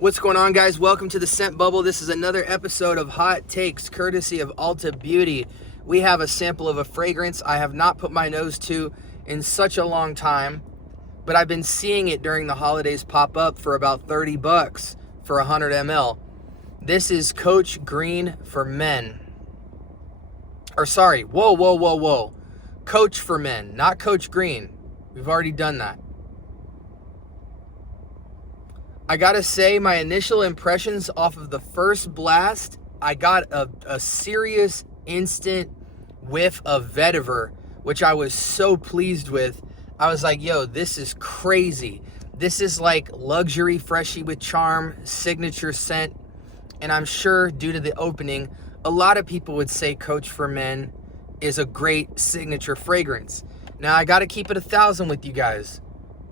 What's going on, guys? Welcome to the Scent Bubble. This is another episode of Hot Takes, courtesy of Ulta Beauty. We have a sample of a fragrance I have not put my nose to in such a long time, but I've been seeing it during the holidays pop up for about $30 for 100 ml. This is Coach Green for Men. Or sorry, whoa. Coach for Men, not Coach Green. We've already done that. I gotta say, my initial impressions off of the first blast, I got a serious instant whiff of vetiver, which I was so pleased with. I was like, yo, this is crazy. This is like luxury freshie with charm, signature scent. And I'm sure due to the opening, a lot of people would say Coach for Men is a great signature fragrance. Now, I gotta keep it 1,000 with you guys.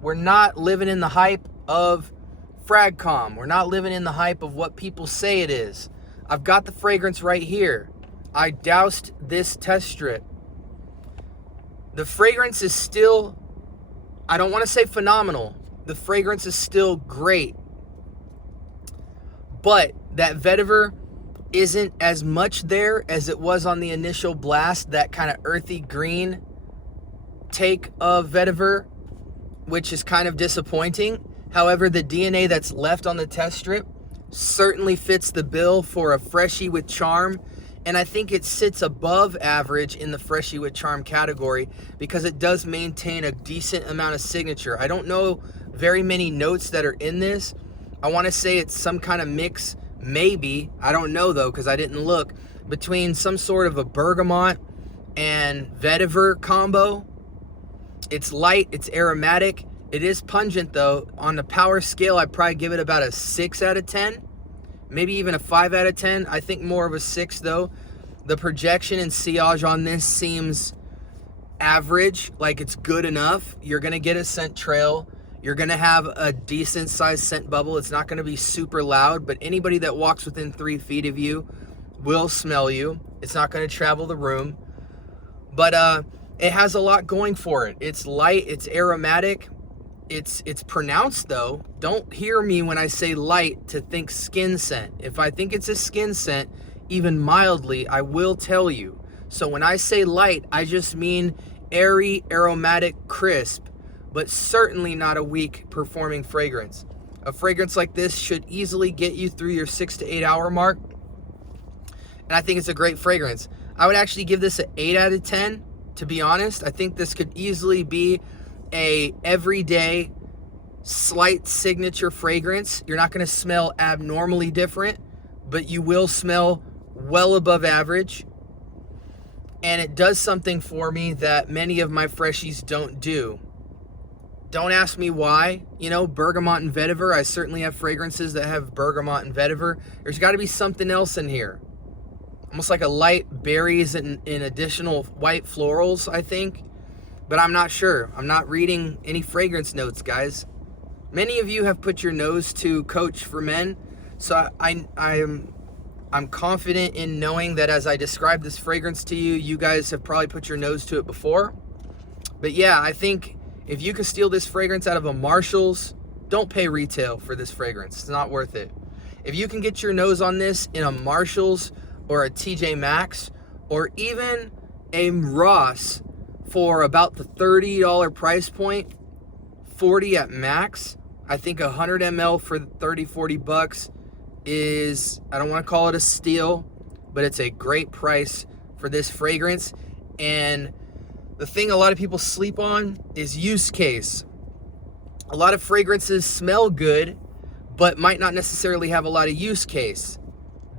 We're not living in the hype of Fragcom. We're not living in the hype of what people say it is. I've got the fragrance right here. I doused this test strip. The fragrance is still, I don't want to say phenomenal. The fragrance is still great. But that vetiver isn't as much there as it was on the initial blast, that kind of earthy green take of vetiver, which is kind of disappointing. However, the DNA that's left on the test strip certainly fits the bill for a freshie with charm, and I think it sits above average in the freshie with charm category because it does maintain a decent amount of signature. I don't know very many notes that are in this. I want to say it's some kind of mix, maybe, I don't know though because I didn't look, between some sort of a bergamot and vetiver combo. It's light, it's aromatic. It is pungent though. On the power scale, I'd probably give it about a 6 out of 10. Maybe even a 5 out of 10. I think more of a 6 though. The projection and sillage on this seems average, like it's good enough. You're gonna get a scent trail. You're gonna have a decent sized scent bubble. It's not gonna be super loud, but anybody that walks within 3 feet of you will smell you. It's not gonna travel the room. But it has a lot going for it. It's light, it's aromatic. It's pronounced though. Don't hear me when I say light to think skin scent. If I think it's a skin scent, even mildly, I will tell you. So when I say light, I just mean airy, aromatic, crisp, but certainly not a weak performing fragrance. A fragrance like this should easily get you through your 6 to 8 hour mark. And I think it's a great fragrance. I would actually give this an 8 out of 10, to be honest. I think this could easily be a everyday slight signature fragrance. You're not going to smell abnormally different, but you will smell well above average. And it does something for me that many of my freshies don't do. Don't ask me why. You know, bergamot and vetiver, I certainly have fragrances that have bergamot and vetiver. There's got to be something else in here. Almost like a light berries and additional white florals, I think. But I'm not sure. I'm not reading any fragrance notes, guys. Many of you have put your nose to Coach for Men, so I'm confident in knowing that as I describe this fragrance to you, you guys have probably put your nose to it before. But yeah, I think if you can steal this fragrance out of a Marshall's, don't pay retail for this fragrance. It's not worth it. If you can get your nose on this in a Marshall's or a TJ Maxx or even a Ross for about the $30 price point, 40 at max, I think 100 ml for 30, 40 bucks is, I don't want to call it a steal, but it's a great price for this fragrance. And the thing a lot of people sleep on is use case. A lot of fragrances smell good, but might not necessarily have a lot of use case.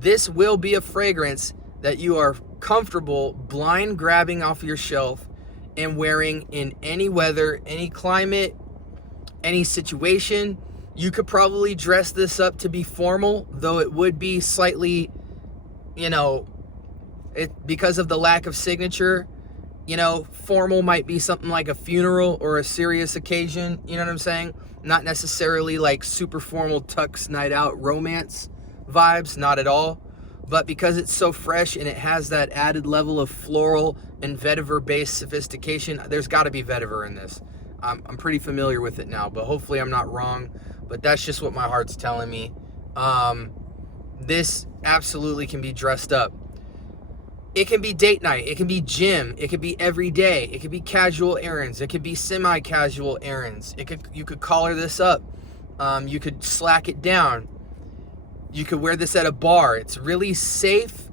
This will be a fragrance that you are comfortable blind grabbing off your shelf and wearing in any weather, any climate, any situation. You could probably dress this up to be formal, though it would be slightly, because of the lack of signature, formal might be something like a funeral or a serious occasion, you know what I'm saying? Not necessarily like super formal tux night out romance vibes, not at all. But because it's so fresh and it has that added level of floral and vetiver-based sophistication, there's got to be vetiver in this. I'm pretty familiar with it now, but hopefully I'm not wrong. But that's just what my heart's telling me. This absolutely can be dressed up. It can be date night. It can be gym. It could be every day. It could be casual errands. It could be semi-casual errands. You could collar this up. You could slack it down. You could wear this at a bar. It's really safe,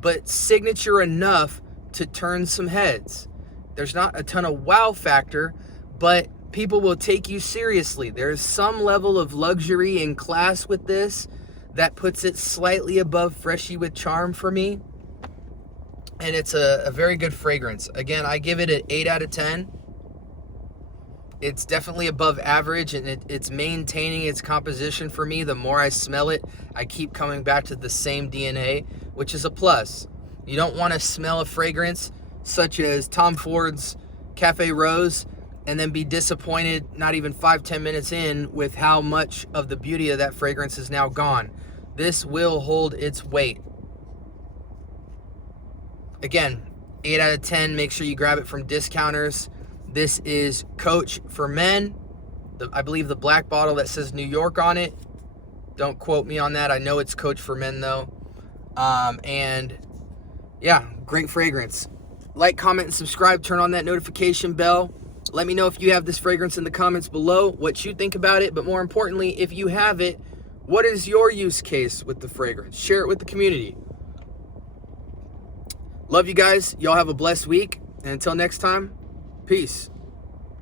but signature enough to turn some heads. There's not a ton of wow factor, but people will take you seriously. There's some level of luxury and class with this that puts it slightly above Freshie with Charm for me. And it's a very good fragrance. Again, I give it an 8 out of 10. It's definitely above average, and it's maintaining its composition for me. The more I smell it, I keep coming back to the same DNA, which is a plus. You don't want to smell a fragrance such as Tom Ford's Cafe Rose and then be disappointed not even 5-10 minutes in with how much of the beauty of that fragrance is now gone. This will hold its weight. Again, 8 out of 10. Make sure you grab it from discounters. This is Coach for men. I believe the black bottle that says New York on it. Don't quote me on that. I know it's Coach for men though. And yeah, great fragrance. Like, comment, and subscribe. Turn on that notification bell. Let me know if you have this fragrance in the comments below, what you think about it. But more importantly, if you have it, what is your use case with the fragrance? Share it with the community. Love you guys. Y'all have a blessed week. And until next time, peace.